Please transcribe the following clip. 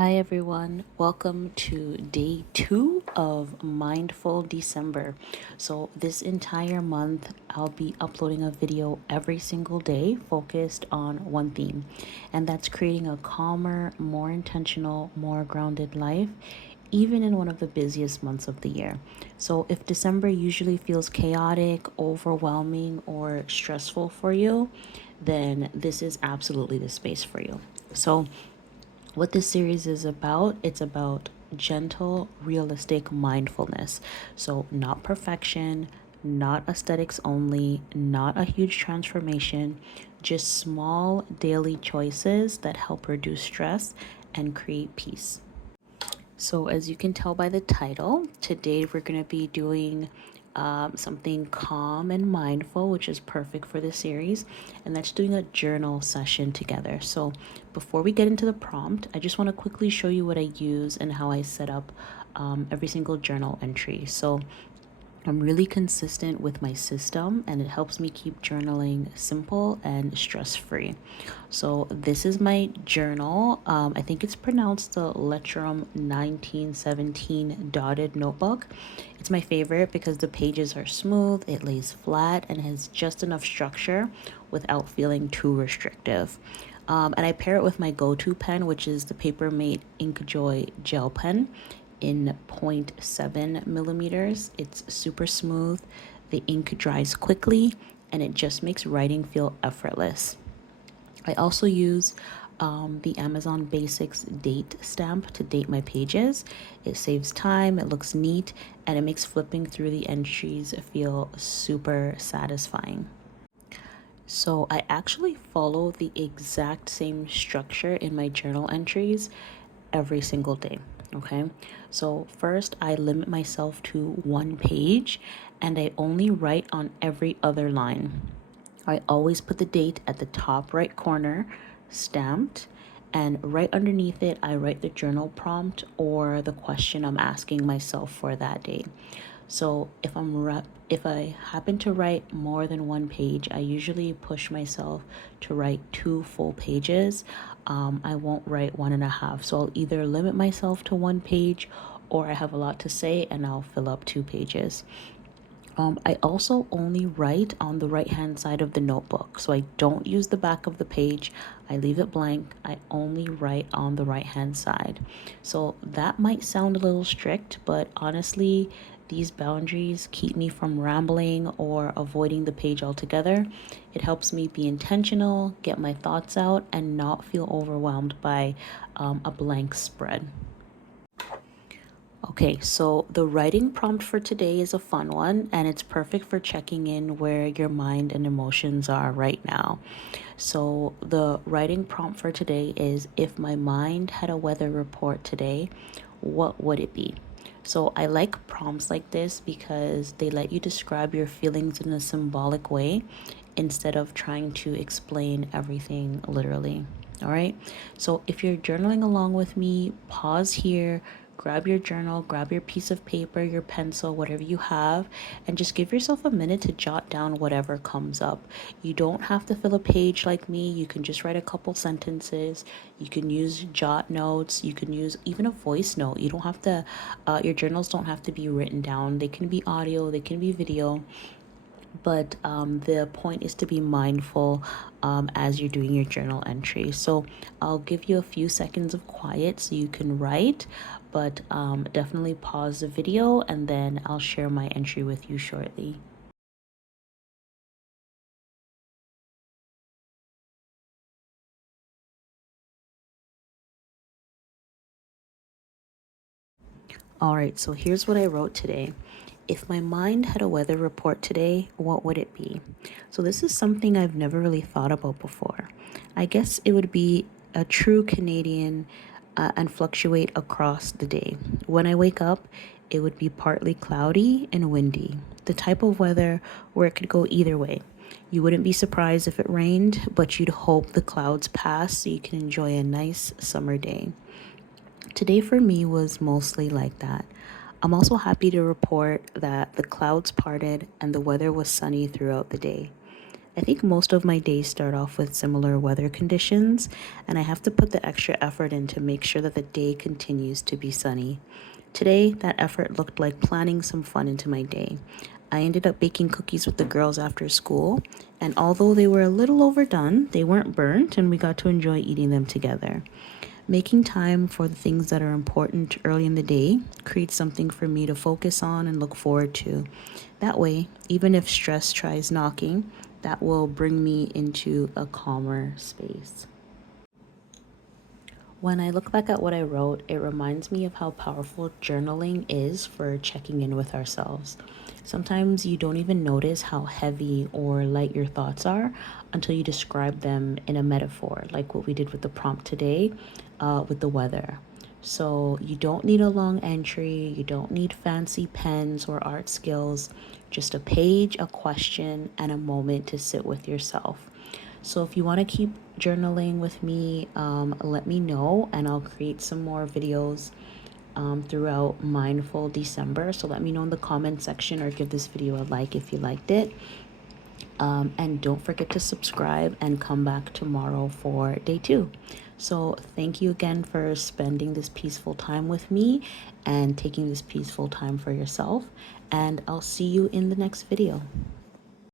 Hi everyone, welcome to day 2 of Mindful December. So, this entire month, I'll be uploading a video every single day focused on one theme, and that's creating a calmer, more intentional, more grounded life, even in one of the busiest months of the year. So, if December usually feels chaotic, overwhelming, or stressful for you, then this is absolutely the space for you. So, what this series is about, it's about gentle, realistic mindfulness. So, not perfection, not aesthetics only, not a huge transformation, just small daily choices that help reduce stress and create peace. So, as you can tell by the title, today we're going to be doing something calm and mindful, which is perfect for this series, and that's doing a journal session together. So, before we get into the prompt, I just want to quickly show you what I use and how I set up every single journal entry. So, I'm really consistent with my system and it helps me keep journaling simple and stress free. So, this is my journal. I think it's pronounced the Lettrum 1917 dotted notebook. It's my favorite because the pages are smooth, it lays flat, and has just enough structure without feeling too restrictive. And I pair it with my go to pen, which is the Papermate Inkjoy gel pen in 0.7 millimeters. It's super smooth, the ink dries quickly, and it just makes writing feel effortless. I also use the Amazon Basics date stamp to date my pages. It saves time, it looks neat, and it makes flipping through the entries feel super satisfying. So I actually follow the exact same structure in my journal entries every single day. Okay. So first, I limit myself to one page and I only write on every other line. I always put the date at the top right corner, stamped, and right underneath it, I write the journal prompt or the question I'm asking myself for that day. So if I happen to write more than one page, I usually push myself to write 2 full pages. I won't write 1.5. So I'll either limit myself to 1 page or I have a lot to say and I'll fill up 2 pages. I also only write on the right hand side of the notebook. So I don't use the back of the page. I leave it blank. I only write on the right hand side. So that might sound a little strict, but honestly, these boundaries keep me from rambling or avoiding the page altogether. It helps me be intentional, get my thoughts out, and not feel overwhelmed by a blank spread. Okay, so the writing prompt for today is a fun one and it's perfect for checking in where your mind and emotions are right now. So, the writing prompt for today is, if my mind had a weather report today, what would it be? So, I like prompts like this because they let you describe your feelings in a symbolic way instead of trying to explain everything literally. All right. So if you're journaling along with me, pause here, grab your journal, grab your piece of paper, your pencil, whatever you have, and just give yourself a minute to jot down whatever comes up. You don't have to fill a page like me. You can just write a couple sentences. You can use jot notes. You can use even a voice note. You don't have to, your journals don't have to be written down. They can be audio, they can be video, but the point is to be mindful as you're doing your journal entry. So I'll give you a few seconds of quiet so you can write, but definitely pause the video and then I'll share my entry with you shortly. All right, so here's what I wrote today. If my mind had a weather report today, what would it be? So, this is something I've never really thought about before. I guess it would be a true Canadian and fluctuate across the day. When I wake up, it would be partly cloudy and windy, the type of weather where it could go either way. You wouldn't be surprised if it rained, but you'd hope the clouds pass so you can enjoy a nice summer day. Today for me was mostly like that. I'm also happy to report that the clouds parted and the weather was sunny throughout the day. I think most of my days start off with similar weather conditions, and I have to put the extra effort in to make sure that the day continues to be sunny. Today, that effort looked like planning some fun into my day. I ended up baking cookies with the girls after school, and although they were a little overdone, they weren't burnt, and we got to enjoy eating them together. Making time for the things that are important early in the day creates something for me to focus on and look forward to. That way, even if stress tries knocking, that will bring me into a calmer space. When I look back at what I wrote, it reminds me of how powerful journaling is for checking in with ourselves. Sometimes you don't even notice how heavy or light your thoughts are until you describe them in a metaphor, like what we did with the prompt today with the weather. So you don't need a long entry, you don't need fancy pens or art skills, just a page, a question, and a moment to sit with yourself. So if you want to keep journaling with me, let me know and I'll create some more videos throughout Mindful December. So let me know in the comment section or give this video a like if you liked it. And don't forget to subscribe and come back tomorrow for day 2. So thank you again for spending this peaceful time with me and taking this peaceful time for yourself. And I'll see you in the next video.